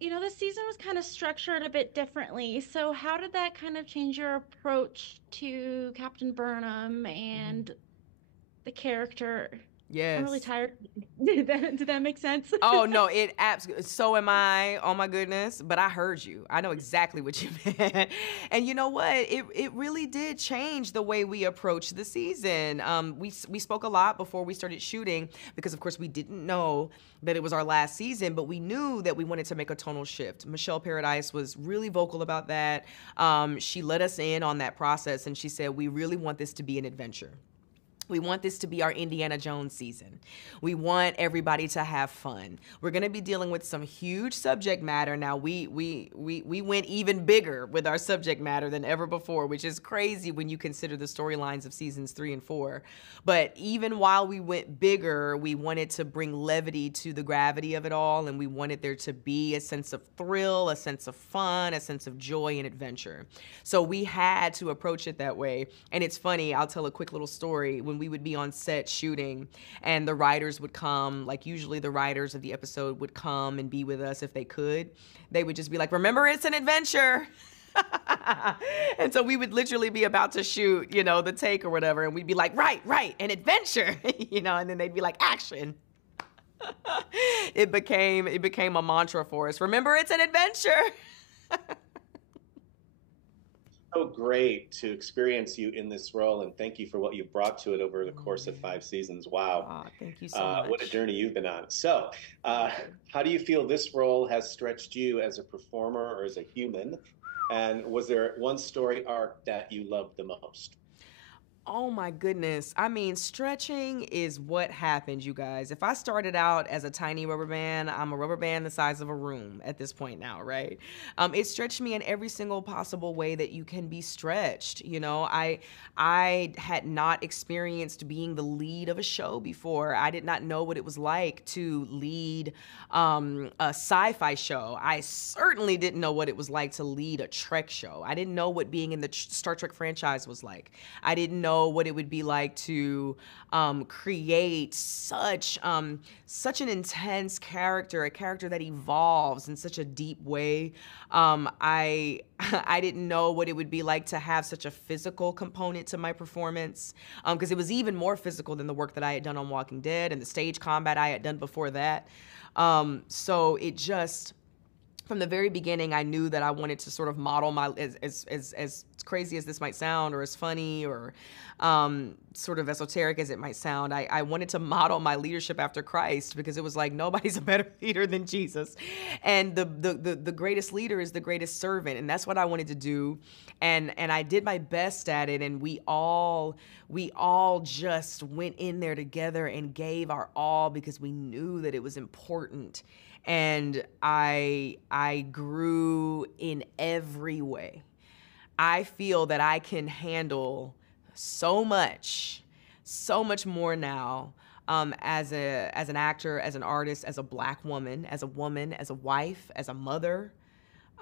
this season was kind of structured a bit differently. So how did that kind of change your approach to Captain Burnham Mhm. and the character? I'm really Yes. tired. Did that make sense? Oh no, it absolutely. So am I. Oh my goodness! But I heard you. I know exactly what you meant. And you know what? It really did change the way we approach the season. We spoke a lot before we started shooting because of course we didn't know that it was our last season, but we knew that we wanted to make a tonal shift. Michelle Paradise was really vocal about that. She let us in on that process, and she said we really want this to be an adventure. We want this to be our Indiana Jones season. We want everybody to have fun. We're going to be dealing with some huge subject matter. Now we went even bigger with our subject matter than ever before, which is crazy when you consider the storylines of seasons 3 and 4. But even while we went bigger, we wanted to bring levity to the gravity of it all, and we wanted there to be a sense of thrill, a sense of fun, a sense of joy and adventure. So we had to approach it that way. And it's funny, I'll tell a quick little story. When we would be on set shooting and the writers would come, like usually the writers of the episode would come and be with us if they could, they would just be like, remember, it's an adventure. And so we would literally be about to shoot, the take or whatever, and we'd be like, right, an adventure, and then they'd be like, action. It became a mantra for us. Remember, it's an adventure. So great to experience you in this role, and thank you for what you've brought to it over the Oh course of man. 5 seasons. Wow. Thank you so What a much. journey you've been on. So, how do you feel this role has stretched you as a performer or as a human? And was there one story arc that you loved the most? Oh my goodness. I mean, stretching is what happens, you guys. If I started out as a tiny rubber band, I'm a rubber band the size of a room at this point now, right? It stretched me in every single possible way that you can be stretched. I had not experienced being the lead of a show before. I did not know what it was like to lead a sci-fi show. I certainly didn't know what it was like to lead a Trek show. I didn't know what being in the Star Trek franchise was like. I didn't know what it would be like to create such an intense character, a character that evolves in such a deep way. I I didn't know what it would be like to have such a physical component to my performance, because it was even more physical than the work that I had done on Walking Dead and the stage combat I had done before that. So it just from the very beginning, I knew that I wanted to sort of model my as crazy as this might sound, or as funny, or sort of esoteric as it might sound. I wanted to model my leadership after Christ, because it was like nobody's a better leader than Jesus, and the greatest leader is the greatest servant, and that's what I wanted to do, and I did my best at it, and we all just went in there together and gave our all because we knew that it was important, and I grew in every way. I feel that I can handle so much more now, as an actor, as an artist, as a black woman, as a wife, as a mother.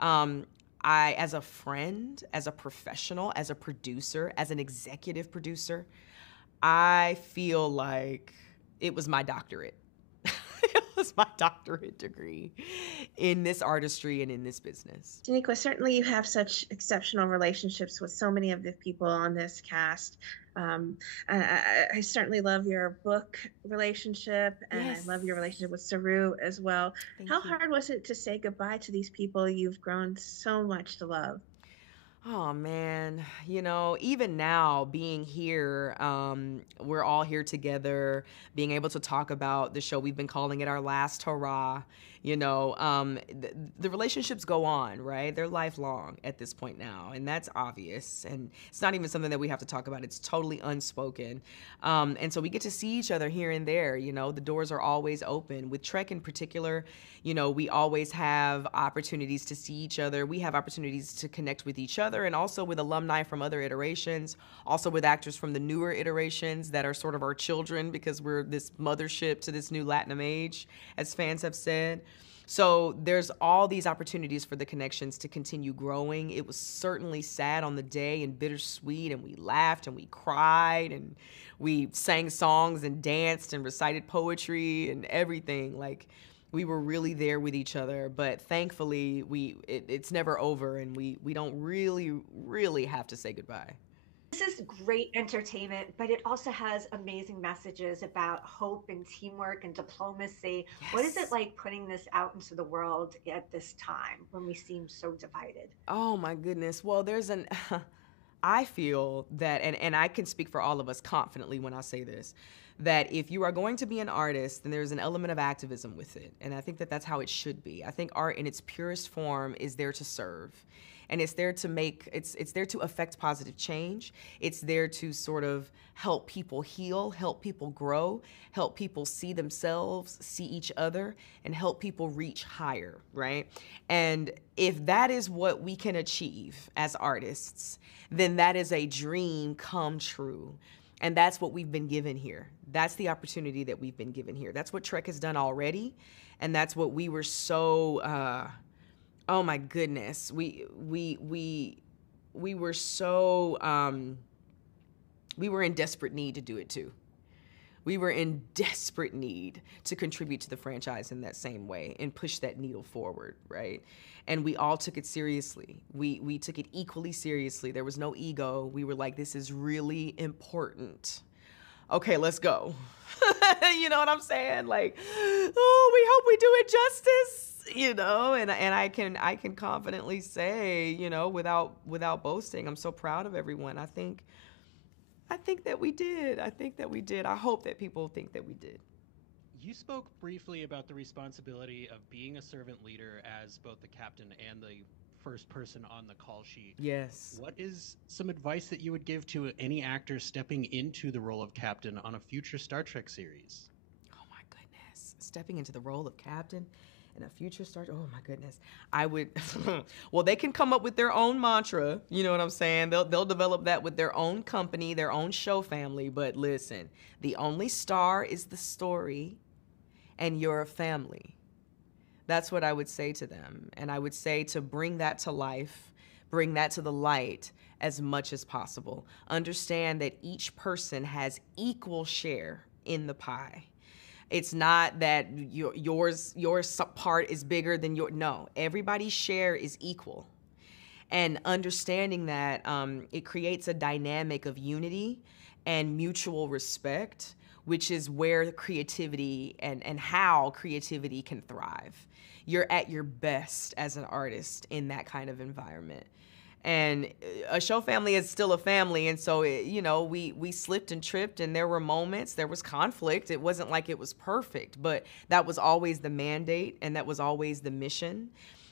Um, I, as a friend, as a professional, as a producer, as an executive producer, I feel like it was my doctorate. It was my doctorate degree in this artistry and in this business. Sonequa, certainly you have such exceptional relationships with so many of the people on this cast. I certainly love your book relationship, and I Yes. love your relationship with Saru as well. How Thank you. hard was it to say goodbye to these people you've grown so much to love? Oh man, even now being here, we're all here together, being able to talk about the show. We've been calling it our last hurrah. The relationships go on, right? They're lifelong at this point now, and that's obvious. And it's not even something that we have to talk about. It's totally unspoken. And so we get to see each other here and there. The doors are always open. With Trek in particular, we always have opportunities to see each other. We have opportunities to connect with each other, and also with alumni from other iterations, also with actors from the newer iterations that are sort of our children, because we're this mothership to this new Latinum age, as fans have said. So there's all these opportunities for the connections to continue growing. It was certainly sad on the day and bittersweet, and we laughed and we cried and we sang songs and danced and recited poetry and everything. Like, We were really there with each other, but thankfully it's never over, and we don't really have to say goodbye. This is great entertainment, but it also has amazing messages about hope and teamwork and diplomacy. What is it Yes. like putting this out into the world at this time when we seem so divided? Oh my goodness. Well, there's an I feel that, and I can speak for all of us confidently when I say this, that if you are going to be an artist, then there's an element of activism with it. And I think that that's how it should be. I think art in its purest form is there to serve. And it's there to it's there to affect positive change. It's there to sort of help people heal, help people grow, help people see themselves, see each other, and help people reach higher, right? And if that is what we can achieve as artists, then that is a dream come true. And that's what we've been given here. That's the opportunity that we've been given here. That's what Trek has done already. And that's what we were so, oh my goodness. We were so, we were in desperate need to do it too. We were in desperate need to contribute to the franchise in that same way and push that needle forward, right? And we all took it seriously. We took it equally seriously. There was no ego. We were like, this is really important. Okay, let's go. You know what I'm saying? Like, oh, we hope we do it justice, you know? And I can confidently say, you know, without boasting, I'm so proud of everyone. I think that we did. I hope that people think that we did. You spoke briefly about the responsibility of being a servant leader as both the captain and the first person on the call sheet. Yes. What is some advice that you would give to any actor stepping into the role of captain on a future Star Trek series? Oh my goodness. Stepping into the role of captain in a future Star Trek. Oh my goodness. I would well, they can come up with their own mantra, you know what I'm saying? They'll develop that with their own company, their own show family, but listen, the only star is the story and you're a family. That's what I would say to them. And I would say to bring that to life, bring that to the light as much as possible. Understand that each person has equal share in the pie. It's not that your part is bigger than your, no, everybody's share is equal. And understanding that it creates a dynamic of unity and mutual respect, which is where creativity and how creativity can thrive. You're at your best as an artist in that kind of environment. And a show family is still a family, and so we slipped and tripped, and there were moments, there was conflict. It wasn't like it was perfect, but that was always the mandate, and that was always the mission.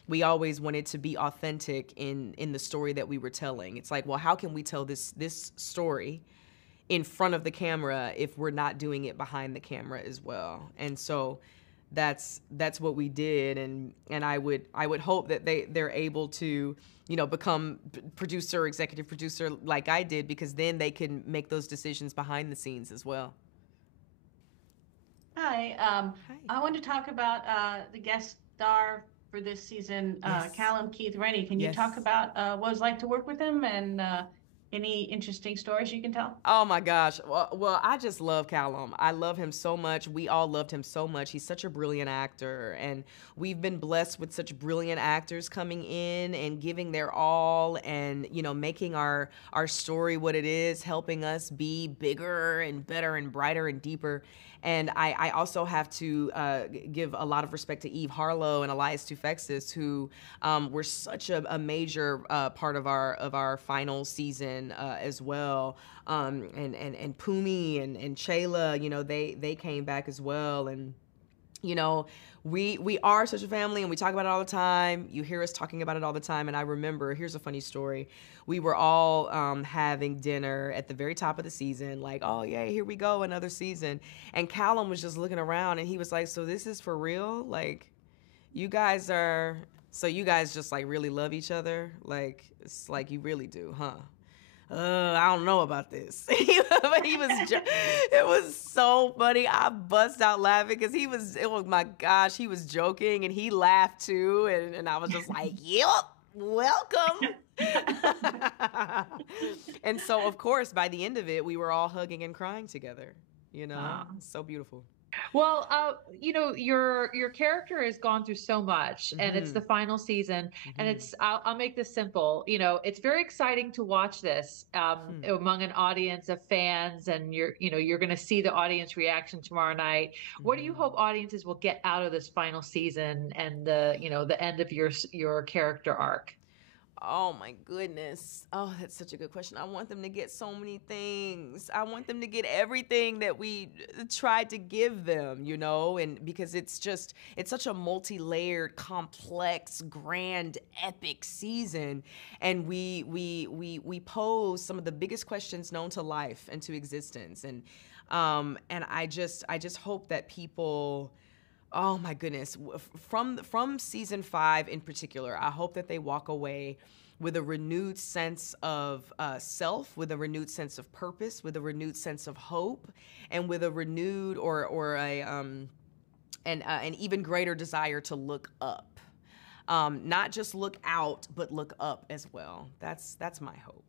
We always wanted to be authentic in the story that we were telling. It's like, well, how can we tell this story in front of the camera if we're not doing it behind the camera as well? And so that's what we did, and I would hope that they're able to become executive producer like I did, because then they can make those decisions behind the scenes as well. Hi. I want to talk about the guest star for this season, Yes. Callum Keith Rennie. Can you Yes. talk about what it's like to work with him and any interesting stories you can tell? Oh my gosh. Well, I just love Callum. I love him so much. We all loved him so much. He's such a brilliant actor, and we've been blessed with such brilliant actors coming in and giving their all, and making our story what it is, helping us be bigger and better and brighter and deeper. And I also have to give a lot of respect to Eve Harlow and Elias Tufexis, who were such a major part of our final season as well. And Pumi and Shayla, they came back as well. And we are such a family, and we talk about it all the time. You hear us talking about it all the time. And I remember, here's a funny story. We were all having dinner at the very top of the season, like, oh, yeah, here we go, another season. And Callum was just looking around, and he was like, so this is for real? Like, you guys just, like, really love each other? Like, it's like you really do, huh? I don't know about this. But it was so funny. I bust out laughing because my gosh, he was joking, and he laughed too. And I was just like, yep, welcome. And so, of course, by the end of it, we were all hugging and crying together. So beautiful. Well, your character has gone through so much, and it's the final season, and I'll make this simple. It's very exciting to watch this among an audience of fans, and you're going to see the audience reaction tomorrow night. What do you hope audiences will get out of this final season and the end of your character arc? Oh my goodness. Oh, that's such a good question. I want them to get so many things. I want them to get everything that we tried to give them, and because it's such a multi-layered, complex, grand, epic season, and we pose some of the biggest questions known to life and to existence, and I just hope that people. Oh my goodness. From season 5 in particular, I hope that they walk away with a renewed sense of self, with a renewed sense of purpose, with a renewed sense of hope, and with a renewed or an even greater desire to look up. Not just look out, but look up as well. That's my hope.